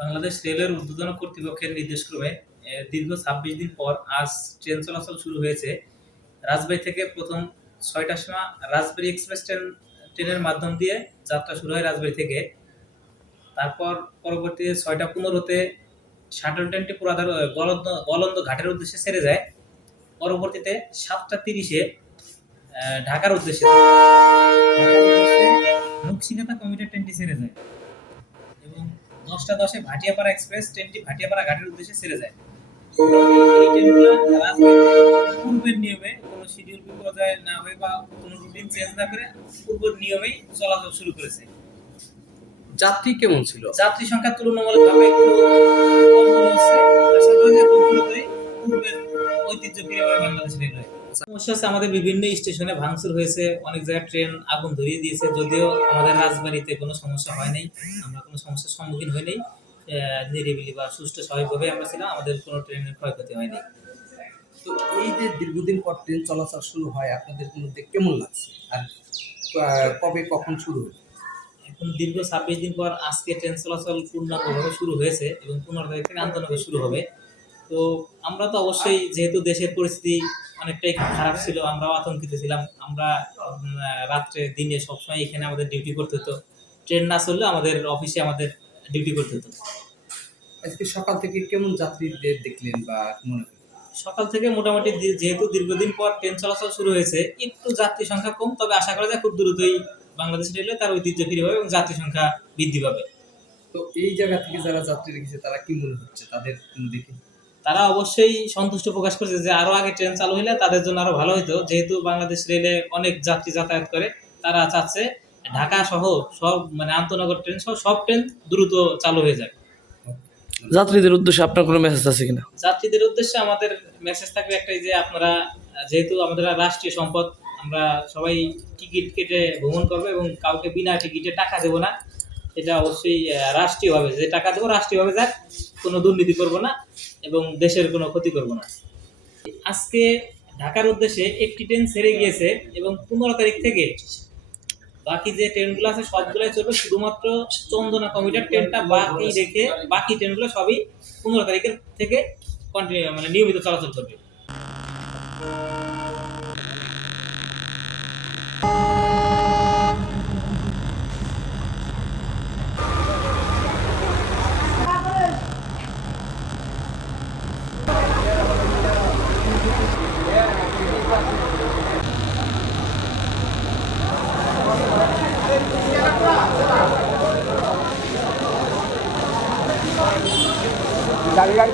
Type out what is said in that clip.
বাংলাদেশ রেলওয়ের ঊর্ধ্বতন কর্তৃপক্ষের নির্দেশক্রমে দীর্ঘ ২৬ দিন পর আজ ট্রেন চলাচল শুরু হয়েছে। রাজবাড়ী থেকে প্রথম ৬টার সময় রাজবাড়ী এক্সপ্রেস ট্রেনের মাধ্যম দিয়ে যাত্রা শুরু হয় রাজবাড়ী থেকে। তারপর পরবর্তীতে ৬টা ১৫-তে শাটল ট্রেনটি পুরাদার গলন্দ ঘাটের উদ্দেশ্যে ছেড়ে যায়। পরবর্তীতে ৭টা ৩০-এ ঢাকার উদ্দেশ্যে নকশিকাঁথা কমিউটার ট্রেনটি ছেড়ে যায় এবং ১০টা ১০-এ ভাটিয়াপাড়া এক্সপ্রেস ট্রেনটি ভাটিয়াপাড়া ঘাটের উদ্দেশ্যে ছেড়ে যায়। এই ট্রেনগুলো পূর্বের নিয়মে কোনো শিডিউল বিপর্যয় না হয়ে বা কোনো রুটিন চেঞ্জ না করে পূর্বের নিয়মেই চলাচল শুরু করেছে। যাত্রী কেমন ছিল? যাত্রী সংখ্যা তুলনামূলকভাবে একটু কম রয়েছে। আশা করি যে খুব দ্রুতই পূর্বের ঐতিহ্য ফিরে পাবে বাংলাদেশ রেলওয়ে। সমস্যা হচ্ছে আমাদের বিভিন্ন স্টেশনে ভাঙচুর হয়েছে, অনেক জায়গায় ট্রেন আগুন ধরিয়ে দিয়েছে। যদিও আমাদের রাজবাড়ীতে কোনো সমস্যা হয় নাই, আমরা কোনো সমস্যার সম্মুখীন হইনি। নিরিবিলি বা সুষ্ঠু স্বাভাবিকভাবে আমরা ছিলাম, আমাদের কোনো ট্রেনের ক্ষয়ক্ষতি হয়নি। তো এই যে দীর্ঘদিন পর ট্রেন চলাচল শুরু হয়, আপনাদের মধ্যে কেমন লাগছে? আর কবে কখন শুরু হলো? এখন দীর্ঘ ২৬ দিন পর আজকে ট্রেন চলাচল পূর্ণাঙ্গভাবে শুরু হয়েছে এবং ১৫ তারিখ থেকে আন্তনগর শুরু হবে। তো আমরা তো অবশ্যই, যেহেতু দেশের পরিস্থিতি অনেকটাই খারাপ ছিল, আমরাও আতঙ্কিত ছিলাম। আমরা রাত্রে দিনে সবসময় এখানে আমাদের ডিউটি করতে হতো। ট্রেন না চললে আমাদের অফিসে আমাদের ডিউটি করতে হতো। আজকে সকাল থেকে কেমন যাত্রীদের দেখলেন বা মনে হলো? সকাল থেকে মোটামুটি যেহেতু দীর্ঘদিন পর ট্রেন চলাচল শুরু হয়েছে, একটু যাত্রী সংখ্যা কম, তবে আশা করা যায় খুব দ্রুতই বাংলাদেশ রেলওয়ে তার ঐতিহ্য ফিরে পাবে এবং যাত্রী সংখ্যা বৃদ্ধি পাবে। তো এই জায়গা থেকে যারা যাত্রী রেখেছে তারা কি মনে হচ্ছে তাদের দেখে? তারা অবশ্যই সন্তুষ্ট প্রকাশ করছে যে আরো আগে ট্রেন চালু হলে তাদের জন্য আরো ভালো হতো। যেহেতু বাংলাদেশ রেলে অনেক যাত্রী যাতায়াত করে, তারা চাচ্ছে ঢাকা সহ সব আন্তনগর ট্রেন সহ সব ট্রেন দ্রুত চালু হয়ে যায়। যাত্রীদের উদ্দেশ্যে আপনার কোনো মেসেজ আছে কিনা? যাত্রীদের উদ্দেশ্যে আমাদের মেসেজ থাকবে একটাই, যে আপনারা যেহেতু আমাদের রাষ্ট্রীয় সম্পদ, আমরা সবাই টিকিট কেটে ভ্রমণ করবো এবং কাউকে বিনা টিকিটে টাকা দেবো না। এটা অবশ্যই রাষ্ট্রীয়ভাবে যে টাকা দেবো রাষ্ট্রীয়ভাবে যাক, কোনো দুর্নীতি করবো না এবং দেশের কোনো ক্ষতি করবো না। আজকে ঢাকার উদ্দেশ্যে একটি ট্রেন ছেড়ে গিয়েছে এবং ১৫ তারিখ থেকে বাকি যে ট্রেনগুলো আছে সবগুলাই চলবে, শুধুমাত্র চন্দনা কমিউটার ট্রেনটা বাকি রেখে বাকি ট্রেনগুলো সবই ১৫ তারিখের থেকে নিয়মিত চলাচল করবে। গাড়ি